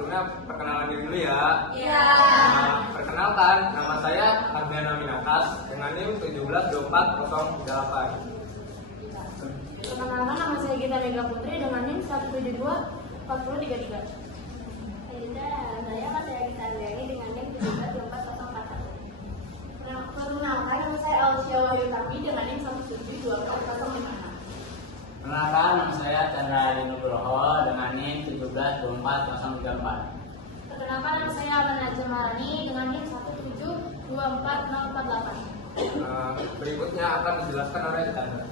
sebelumnya perkenalan diri dulu ya. Iya. Perkenalkan, nama saya Ardiana Minatas dengan NIM 1724008. Perkenalkan, nama saya Gita Mega Putri dengan NIM 1724033. Saya Mas Gita Andriani dengan NIM 1724041. Perkenalkan, nama saya Alicia Wahyu Tapi dengan NIM 1724056. Perkenalkan, nama saya Chandra Adi Nugroho dengan NIM 1724034. Perkenalkan, nama saya Alana Jamarani dengan NIM 1724048. Berikutnya akan dijelaskan oleh Chandra.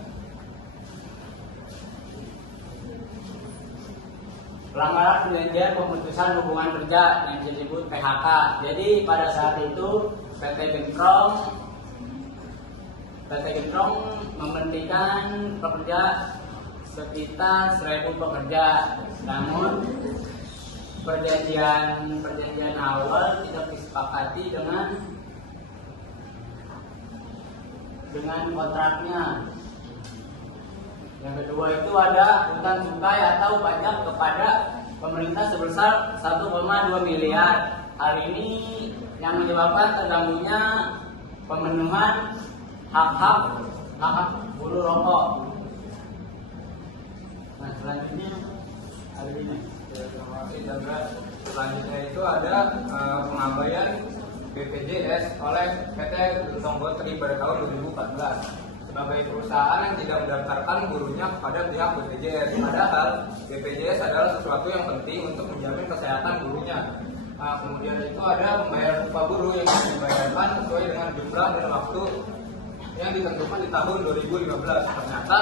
Pelanggaran perjanjian pemutusan hubungan kerja yang disebut PHK. Jadi pada saat itu PT Gentrong memberhentikan pekerja sekitar 1.000 pekerja. Namun perjanjian awal tidak disepakati dengan kontraknya. Yang kedua itu ada hutang cukai atau pajak kepada pemerintah sebesar 1,2 miliar. Hal ini yang menyebabkan terganggunya pemenuhan hak-hak buruh rokok. Nah, selanjutnya ada ini. Terima kasih Chandra. Selanjutnya itu ada pengabaian BPJS oleh PT Gentrong Gotri pada tahun 2014 sebagai perusahaan yang tidak mendaftarkan buruhnya kepada pihak BPJS. Padahal BPJS adalah sesuatu yang penting untuk menjamin kesehatan buruhnya. Kemudian itu ada pembayaran upah buruh yang dibayarkan sesuai dengan jumlah dan waktu yang ditentukan di tahun 2015. Ternyata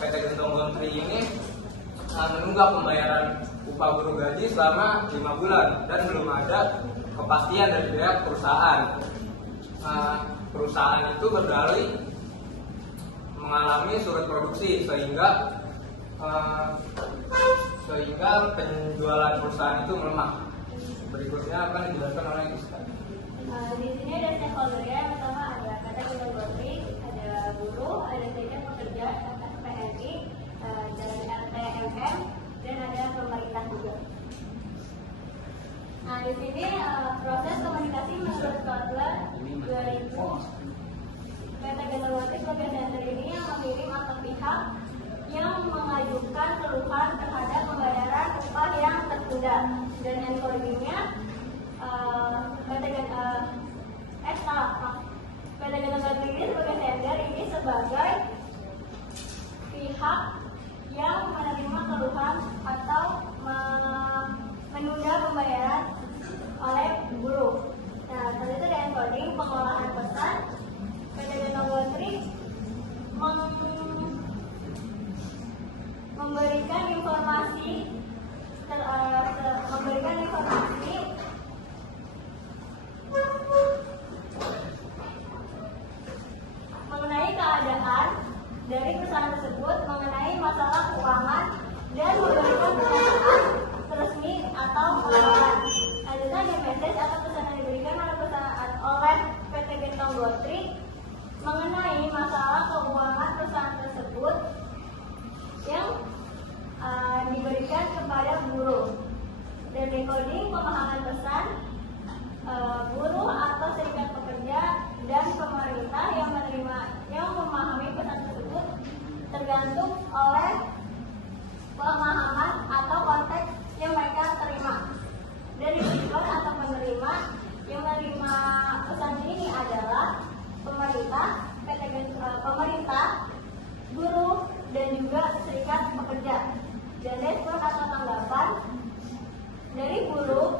PT Gentrong Gotri ini menunggak pembayaran upah buruh gaji selama 5 bulan dan belum ada kepastian dari pihak perusahaan. Perusahaan itu berdalih mengalami surut produksi sehingga penjualan perusahaan itu melemah. Berikutnya akan dijelaskan oleh Iska. Di sini ada stakeholdernya. Yang pertama ada PT Gentrong Gotri, ada buruh, ada serikat pekerja, PNI, dari RTMM, dan ada pemerintah juga. Nah, di sini proses komunikasi menurut peraturan 2000 PT Gentrong Gotri sebagai center ini yang mengirim atau pihak yang mengajukan keluhan terhadap pembayaran upah yang tertunda, dan encodingnya PT Gentrong Gotri ini sebagai sender ini sebagai pihak yang menerima keluhan atau menunda pembayaran oleh buruh. Nah, setelah itu ada encoding pengolahan pesan. PT Gentrong Gotri memberikan informasi mengenai keadaan dari perusahaan tersebut mengenai masalah keuangan dan memberikan pernyataan resmi atau pengawalan. Selanjutnya ada message atau pesan yang diberikan oleh PT Gentrong Gotri mengenai masalah keuangan perusahaan tersebut yang diberikan kepada buruh, dan recording pemahaman pesan buruh atau serikat pekerja dan pemerintah yang memahami pesan tersebut tergantung oleh pemahaman atau konteks yang mereka terima. Dan receiver atau penerima yang menerima pesan ini adalah pemerintah, buruh, dan juga serikat pekerja. Dan respon atau tanggapan dari buruh,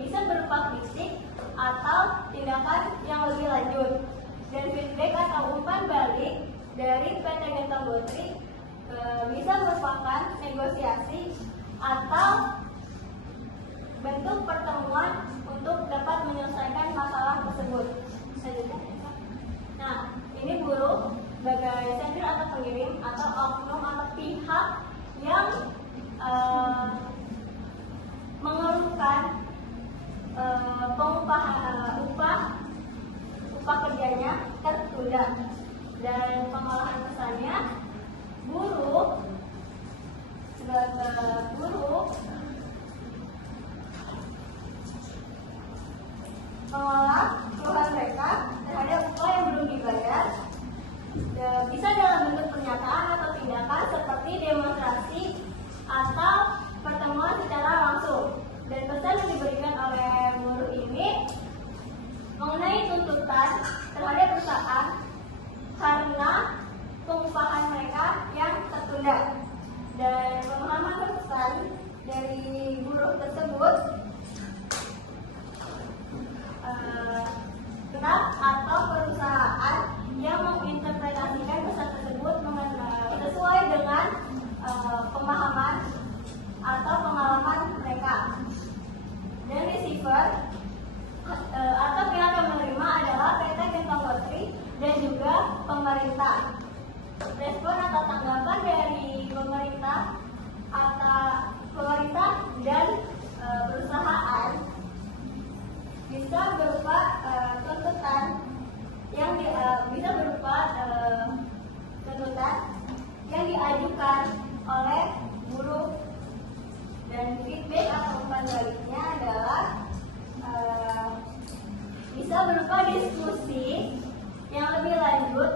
bisa berupa kritik atau tindakan yang lebih lanjut, dan feedback atau umpan balik dari PT Gentrong Gotri bisa merupakan negosiasi atau bentuk pertemuan untuk dapat menyelesaikan masalah tersebut. Nah, ini buruh sebagai sender atau pengirim atau oknum atau pihak yang mengeluhkan upah kerjanya tertunda. Dan pengolahan pesannya, guru mengolah keluhan mereka terhadap upah yang belum dibayar, dan bisa dalam bentuk pernyataan atau tindakan seperti demonstrasi atau pertemuan secara langsung. Dan pesan yang diberikan oleh guru ini mengenai tuntutan terhadap perusahaan karena pengupahan mereka yang tertunda. Dan pemahaman pesan dari guru tersebut, pihak atau perusahaan yang menginterpretasikan pesan tersebut sesuai dengan pemahaman atau pengalaman mereka. Dan receiver atau pihak yang menerima adalah PT Gentong Gotri dan juga pemerintah. Respon atau tanggapan dari pemerintah dan perusahaan bisa berupa tuntutan yang diajukan oleh guru, dan feedback atau umpan baliknya adalah bisa berupa diskusi yang lebih lanjut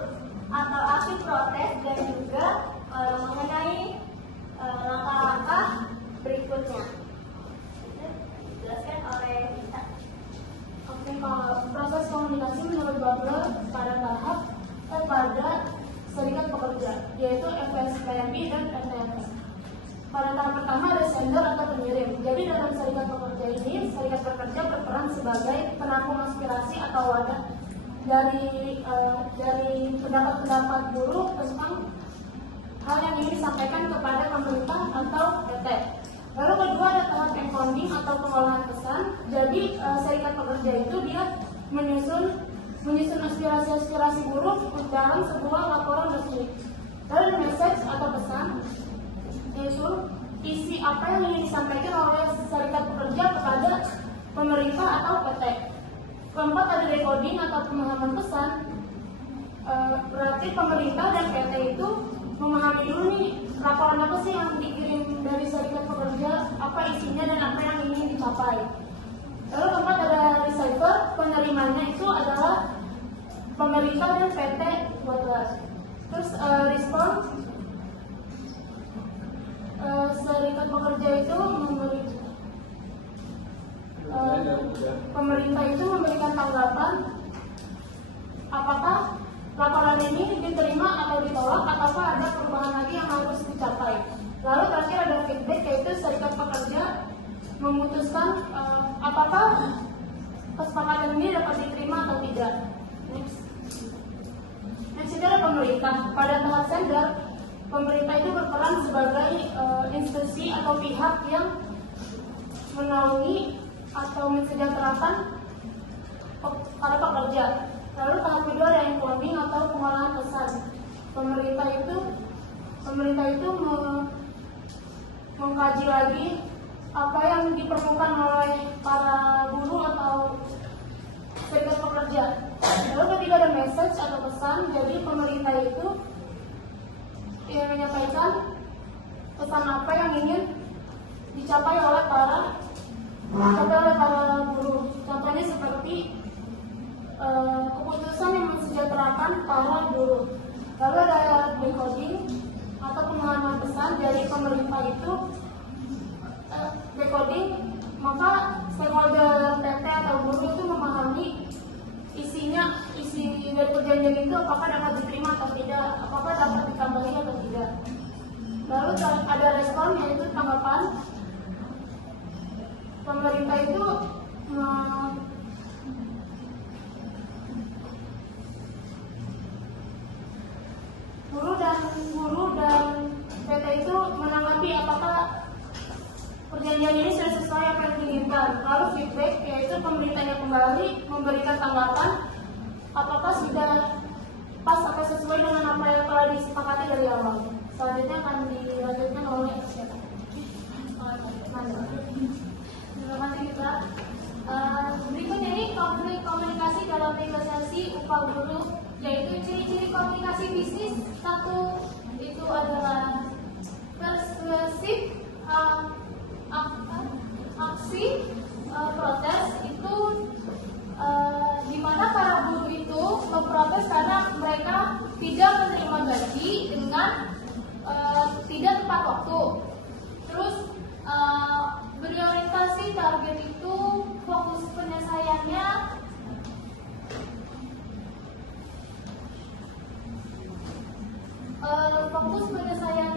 atau aksi protes, dan juga mengenai langkah-langkah berikutnya. Dijelaskan oleh kita. Oke, kalau proses komunikasi menurut Butler pada serikat pekerja, yaitu FSPMI dan FTMI. Pada tahap pertama ada sender atau pengirim. Jadi dalam serikat pekerja ini, serikat pekerja berperan sebagai penampung aspirasi atau wadah dari pendapat-pendapat buruh tentang hal yang ingin disampaikan kepada pemerintah atau PT. Lalu kedua ada tahap encoding atau pengolahan pesan. Jadi serikat pekerja itu dia menyusun aspirasi buruh dalam sebuah laporan resmi. Lalu message atau pesan, yaitu isi apa yang ingin disampaikan oleh serikat pekerja kepada pemerintah atau PT. Keempat ada decoding atau pemahaman pesan. Berarti pemerintah dan PT itu memahami dulu nih laporan apa sih yang dikirim dari serikat pekerja, apa isinya dan apa yang ingin dicapai. Lalu keempat ada receiver, penerimanya itu adalah pemerintah dan PT Butler. Terus respon, serikat pekerja itu pemerintah itu memberikan tanggapan apakah laporan ini diterima atau ditolak, ataukah ada perubahan lagi yang harus dicapai. Lalu terakhir ada feedback, yaitu serikat pekerja memutuskan apakah kesepakatan ini dapat diterima atau tidak. Next itu ada pemerintah. Pada tahap sender, pemerintah itu berperan sebagai institusi atau pihak yang menaungi atau mensejahterakan para pekerja. Lalu tahap kedua ada encoding atau pengolahan pesan. Pemerintah itu mengkaji lagi apa yang diperlukan oleh para buruh atau serikat pekerja. Lalu ketiga ada message atau pesan. Jadi pemerintah itu yang menyampaikan pesan apa yang ingin dicapai oleh para buruh. Contohnya seperti keputusan yang mensejahterakan para buruh. Lalu ada decoding atau pemahaman pesan dari pemerintah itu decoding, maka stakeholder PT atau buruh itu memahami isi dari perjanjian itu apakah dapat diterima atau tidak, apakah dapat ditambahi atau tidak. Lalu ada respon, yaitu tanggapan. Pemerintah itu buruh dan PT itu menanggapi apakah perjanjian ini sudah sesuai apa yang diinginkan. Lalu feedback, yaitu pemerintahnya kembali memberikan tanggapan apakah sudah pas atau sesuai dengan apa yang telah disepakati dari awal. Selanjutnya akan dilanjutkan oleh siapa? Terima kasih kita. Berikut ini konflik komunikasi dalam negosiasi upah buruh yaitu ciri-ciri komunikasi bisnis. Satu itu adalah persuasif, aksi protes itu di mana para buruh itu memprotes karena mereka tidak menerima gaji dengan tidak tepat waktu. Terus berorientasi target itu fokus penyelesaiannya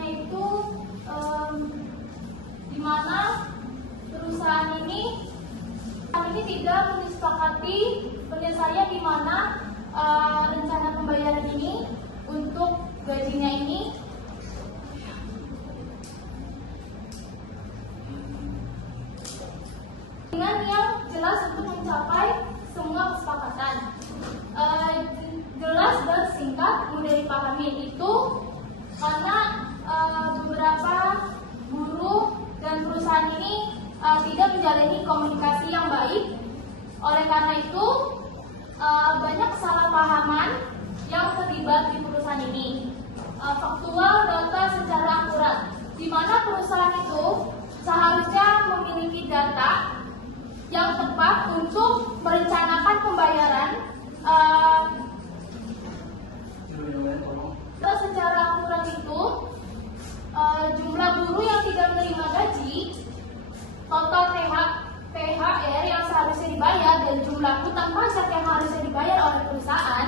itu di mana perusahaan ini tidak menyepakati penyelesaian di mana rencana pembayaran ini untuk gajinya ini dengan yang jelas untuk mencapai semua kesepakatan. Jelas dan singkat, mudah dipahami itu karena beberapa buruh dan perusahaan ini tidak menjalani komunikasi yang baik. Oleh karena itu banyak kesalahpahaman yang terlibat di perusahaan ini. Faktual data secara akurat, di mana perusahaan itu seharusnya memiliki data yang tepat untuk merencanakan pembayaran secara akurat itu jumlah buruh yang tidak menerima gaji, total THR yang seharusnya dibayar, dan jumlah hutang pajak yang harusnya dibayar oleh perusahaan.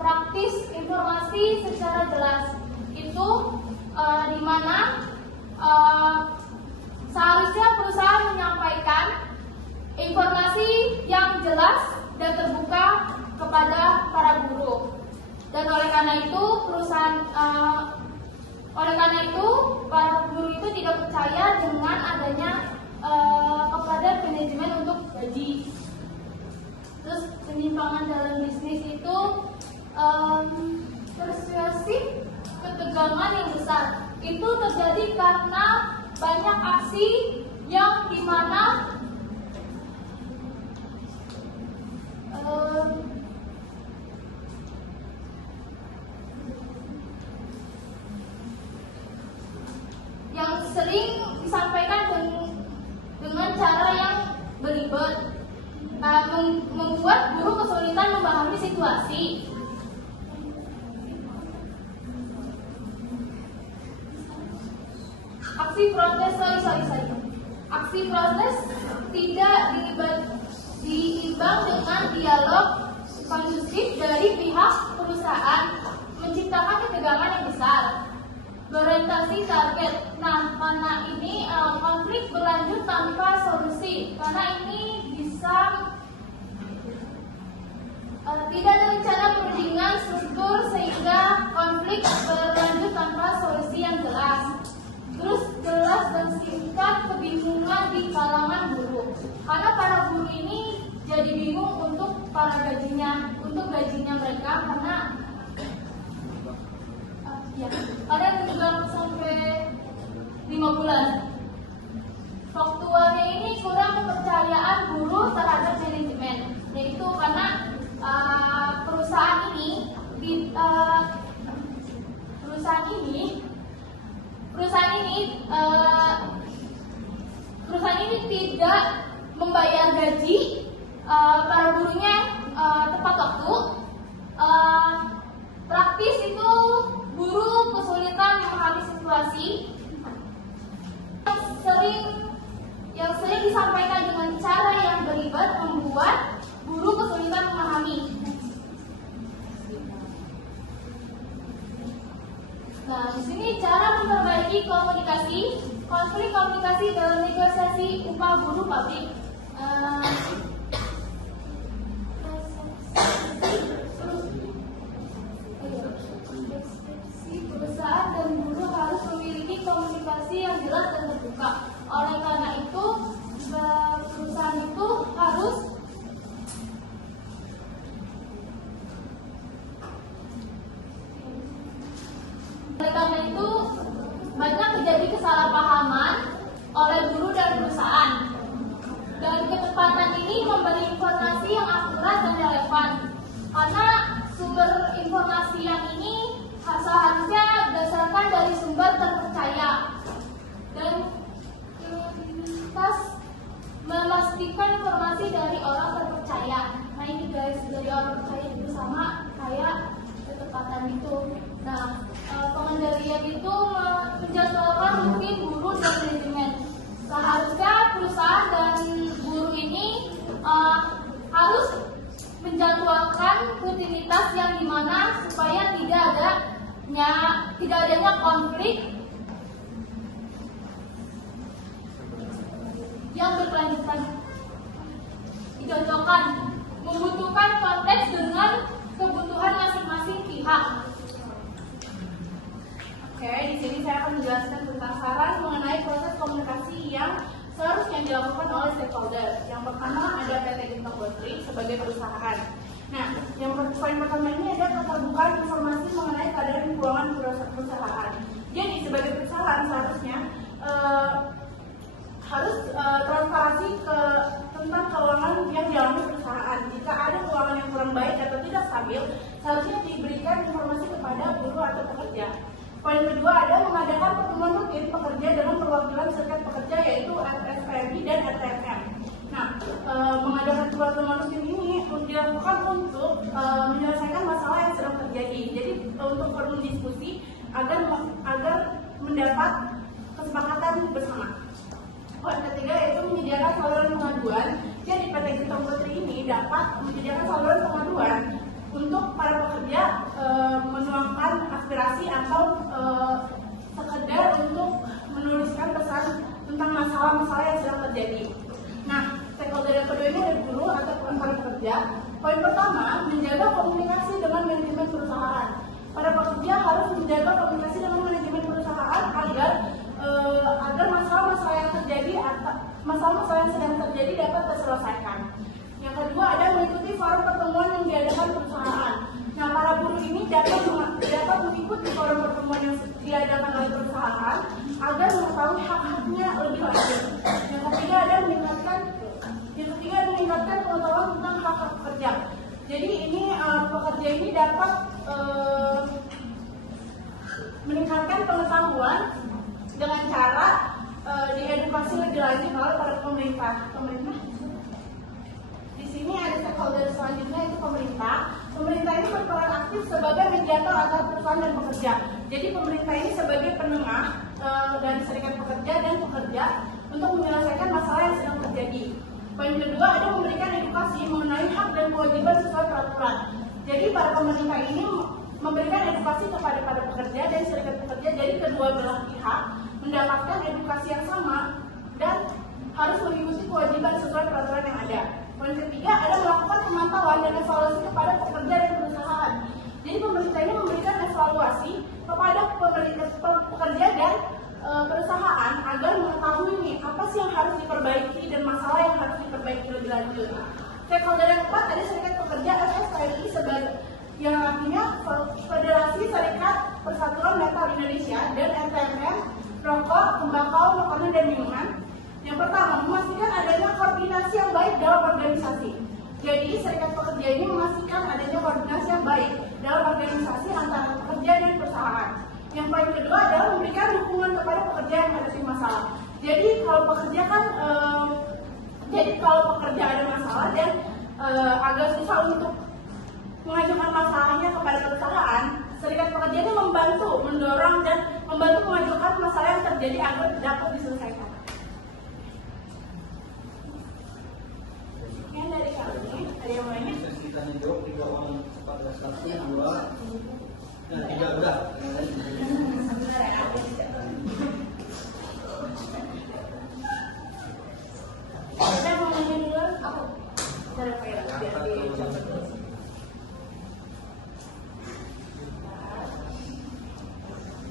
Praktis informasi secara jelas itu di mana seharusnya perusahaan menyampaikan informasi yang jelas dan terbuka kepada para buruh. Dan oleh karena itu para buruh itu tidak percaya dengan adanya kepada manajemen untuk gaji. Terus penyimpangan dalam bisnis itu persuasif, ketegangan yang besar itu terjadi karena banyak aksi yang dimana yang sering disampaikan dengan cara yang belibet, membuat buruh kesulitan memahami situasi. Aksi protes tidak diimbang dengan dialog kondusif dari pihak perusahaan, menciptakan ketegangan yang besar. Berorientasi target. Nah, karena ini konflik berlanjut tanpa solusi, karena ini bisa tidak ada rencana perundingan struktur sehingga konflik berlanjut tanpa solusi yang jelas. Terus jelas dan singkat, kebingungan di kalangan buruh, karena para buruh ini jadi bingung untuk gajinya mereka karena tenggang sampai 5 bulan. Faktualnya ini kurang kepercayaan buruh terhadap manajemen, yaitu karena perusahaan ini tidak membayar gaji para buruhnya tepat waktu. Praktis itu buruh kesulitan memahami situasi yang sering disampaikan dengan cara yang berlibat, membuat buruh kesulitan memahami. Nah, di sini cara memperbaiki konflik komunikasi dalam negosiasi upah buruh pabrik. Perusahaan dan buruh harus memiliki komunikasi yang jelas dan terbuka. Oleh karena itu, perusahaan itu harus banyak terjadi kesalahpahaman oleh buruh dan perusahaan. Dan ketepatan ini memberi informasi yang akurat dan relevan. panggilan ini seharusnya berdasarkan dari sumber terpercaya dan memastikan informasi dari orang terpercaya. Nah ini guys, dari orang percaya itu sama kayak ketepatan itu. Nah, pengendalian itu menjadwalkan mungkin guru dan manajemen. Seharusnya perusahaan dan guru ini harus menjadwalkan rutinitas yang dimana supaya tidak adanya konflik yang berkelanjutan. Dijadwalkan membutuhkan konteks dengan kebutuhan masing-masing pihak. Oke, di sini saya akan menjelaskan tentang saran mengenai proses komunikasi yang seharusnya dilakukan oleh stakeholder. Yang pertama ada PT Gentong Gotri sebagai perusahaan. Nah, yang poin pertama ini ada keterbukaan informasi mengenai keadaan keuangan perusahaan. Jadi sebagai perusahaan seharusnya harus transparansi tentang keuangan yang dialami perusahaan. Jika ada keuangan yang kurang baik atau tidak stabil, seharusnya diberikan informasi kepada buruh atau pekerja. Poin kedua ada mengadakan pertemuan rutin pekerja dengan perwakilan serikat pekerja yaitu FSPMI dan RTFM. Nah, mengadakan pertemuan rutin ini dilakukan untuk menyelesaikan masalah yang sedang terjadi. Jadi untuk forum diskusi agar mendapat kesepakatan bersama. Poin ketiga yaitu menyediakan saluran pengaduan. Jadi PT Gentong Gotri ini dapat menyediakan saluran pengaduan untuk para pekerja menuangkan aspirasi atau sekedar untuk menuliskan pesan tentang masalah-masalah yang sedang terjadi. Nah, stakeholder yang kedua ini ada guru atau para pekerja. Poin pertama, menjaga komunikasi dengan manajemen perusahaan. Para pekerja harus menjaga komunikasi dengan manajemen perusahaan agar masalah-masalah yang sedang terjadi dapat terselesaikan. Yang kedua ada mengikuti forum pertemuan yang diadakan perusahaan. Nah, para buruh ini dapat mengikuti forum pertemuan yang diadakan oleh perusahaan agar mengetahui hak-haknya lebih lanjut. Yang ketiga ada meningkatkan pengetahuan tentang hak-hak pekerja. Jadi ini pekerja ini dapat meningkatkan pengetahuan dengan cara diedukasi lebih lanjut oleh para pemerintah. Di sini ada stakeholder selanjutnya itu pemerintah. Pemerintah ini berperan aktif sebagai mediator antara perusahaan dan pekerja. Jadi pemerintah ini sebagai penengah dari serikat pekerja dan pekerja untuk menyelesaikan masalah yang sedang terjadi. Poin kedua ada memberikan edukasi mengenai hak dan kewajiban sesuai peraturan. Jadi para pemerintah ini memberikan edukasi kepada para pekerja dan serikat pekerja. Jadi kedua belah pihak mendapatkan edukasi yang sama dan harus mengikuti kewajiban sesuai peraturan yang ada. Poin ketiga ada melakukan pemantauan dan evaluasi kepada pekerja dan perusahaan. Jadi pemerintah ini memberikan evaluasi kepada pekerja dan perusahaan agar mengetahui nih apa sih yang harus diperbaiki dan masalah yang harus diperbaiki lebih lanjut. Stakeholder yang keempat ada serikat pekerja FSPMI sebagai yang artinya Federasi Serikat Persatuan Metal Indonesia dan RTFM rokok, tembakau, makanan dan minuman. Yang pertama, memastikan adanya koordinasi yang baik dalam organisasi. Jadi, serikat pekerja ini memastikan adanya koordinasi yang baik dalam organisasi antara pekerja dan perusahaan. Yang poin kedua adalah memberikan dukungan kepada pekerja yang menghadapi masalah. Jadi, kalau pekerja ada masalah dan agak susah untuk mengajukan masalahnya kepada perusahaan, serikat pekerja ini membantu, mendorong dan membantu mengajukan masalah yang terjadi agar dapat diselesaikan. Sekian dari kami. Ada yang lainnya? Sesi tanya jawab 3 orang 14 kelasnya 2 dan 3 udah. Saya mau nanya dulu aku. Cara kayak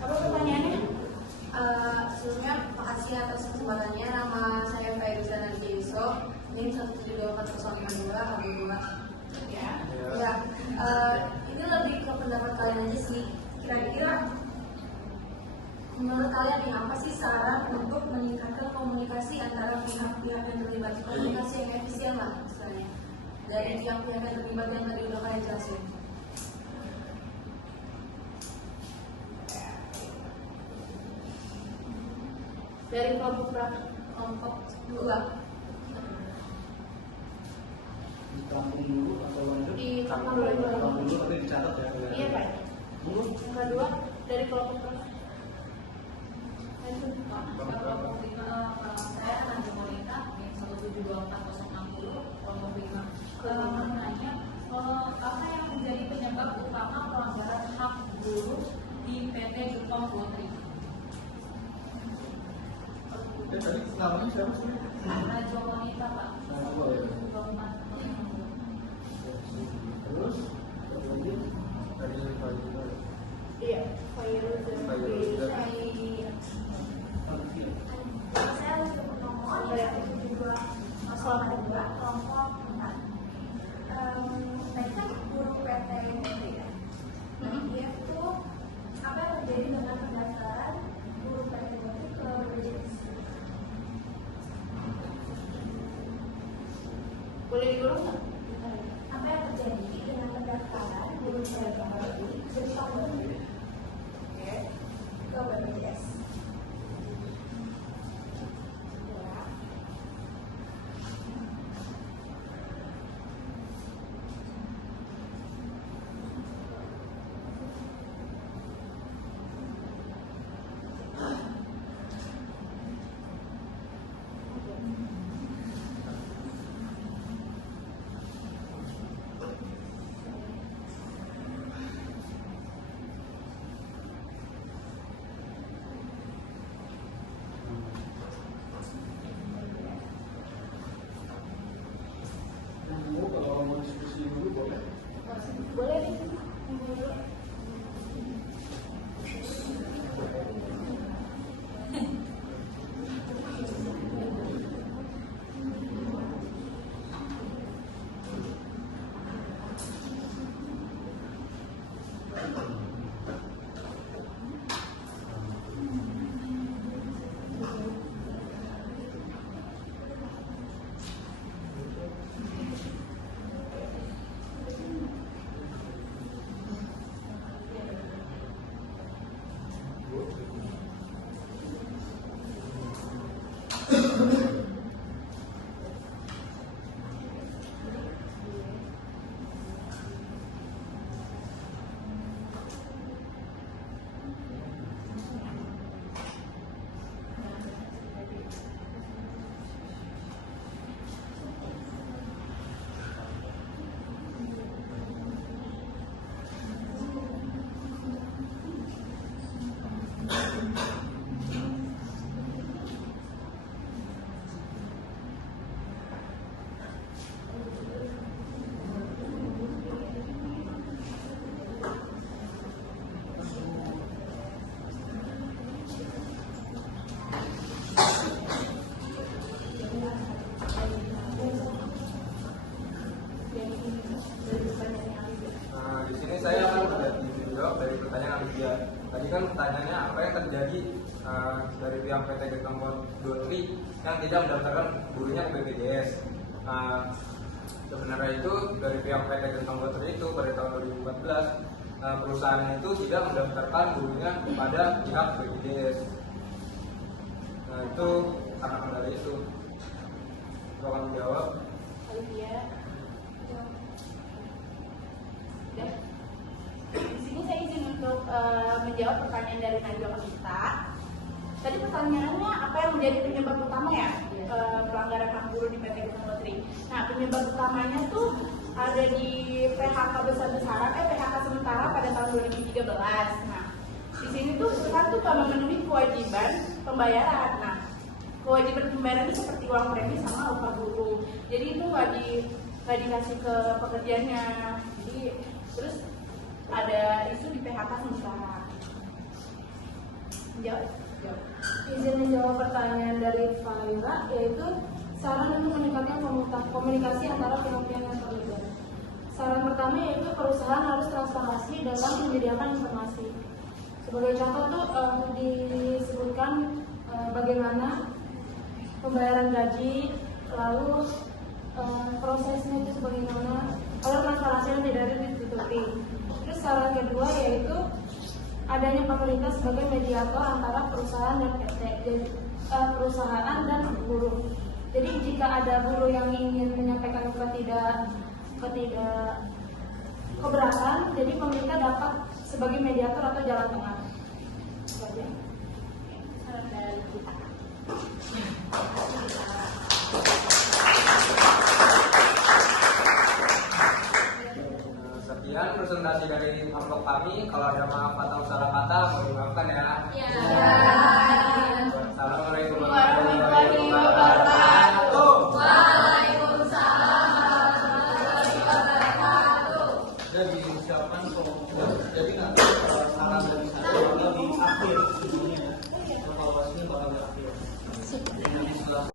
apa pertanyaannya? Sebelumnya makasih atas kesempatannya. Nama saya Fairuza Nanti Yusuf. Ini 172 Ya. Ya, ini lebih ke pendapat kalian aja sih. Kira-kira menurut kalian nih apa sih saran untuk meningkatkan komunikasi antara pihak-pihak yang terlibat, komunikasi yang efisien lah istilahnya dari pihak-pihak yang terlibat yang tadi udah kalian jelasin? Dari kelompok berapa? Kelompok 2. Ditampung dulu atau lanjut? Di kelompok dua. Ditampung dulu tapi dicatat ya. Iya Pak. Monggo. Yang kedua dari kelompok berapa? Lanjut. Kelompok 5 saya Nadia Monica yang 1724060 kelompok 5. Menanya apa yang menjadi penyebab utama pelanggaran hak guru di PT Jepang Putri? Ya tadi namanya siapa sih? Nadia Monica Pak. Nah, coba ya. 1724060. Terus lanjut. Dari Faizul. Iya, Fairuzan. Saya untuk nomor yang kedua kelompok 4. Tadi kan guru PT itu ya. Dia itu apa yang terjadi dengan pendaftaran guru PT itu ke BPJS? Boleh diulang nggak? Apa yang terjadi dengan pendaftaran guru PT itu ke BPJS? Monggo kalau mau diskusi dulu boleh. Boleh di sini. Nah, di sini saya akan menjawab dari pertanyaan Alicia. Tadi kan pertanyaannya apa yang terjadi dari pihak PT Getambon Dotri yang tidak mendaftarkan gurunya ke BPJS. Sebenarnya itu dari pihak PT Getambon Dotri itu pada tahun 2014 perusahaannya itu tidak mendaftarkan gurunya kepada pihak BPJS. Nah itu karena dari itu. Tolong menjawab. Olivia. Udah. Di sini saya izin untuk menjawab pertanyaan dari Najwa kita. Tadi pertanyaannya apa yang menjadi penyebab utama ya pelanggaran hak guru di PT Getambon Putri. Nah penyebab utamanya tuh ada di PHK besar-besaran, PHK sementara pada tahun 2013. Nah di sini tuh perusahaan tuh gak memenuhi kewajiban pembayaran. Nah kewajiban pembayaran itu seperti uang premi sama upah guru. Jadi itu nggak dikasih ke pekerjanya. Jadi terus ada isu di PHK sementara. Jawab. Izin menjawab pertanyaan dari Valira, yaitu saran untuk meningkatkan komunikasi antara pihak-pihak yang terlibat. Saran pertama yaitu perusahaan harus transparansi dalam menyediakan informasi. Sebagai contoh tuh disebutkan bagaimana pembayaran gaji, lalu prosesnya itu bagaimana, kalau transparansinya tidak ditutupi. Terus saran kedua yaitu adanya pemerintah sebagai mediator antara perusahaan dan PT. perusahaan dan buruh. Jadi jika ada buruh yang ingin menyampaikan keberatan, jadi pemerintah dapat sebagai mediator atau jalan tengah. Itu aja. Saran dari kita. Sekian presentasi dari kelompok kami. Kalau ada maaf atau salah kata, mohon dimaafkan ya. Assalamualaikum warahmatullahi wabarakatuh. Jadi ucapan jadi saran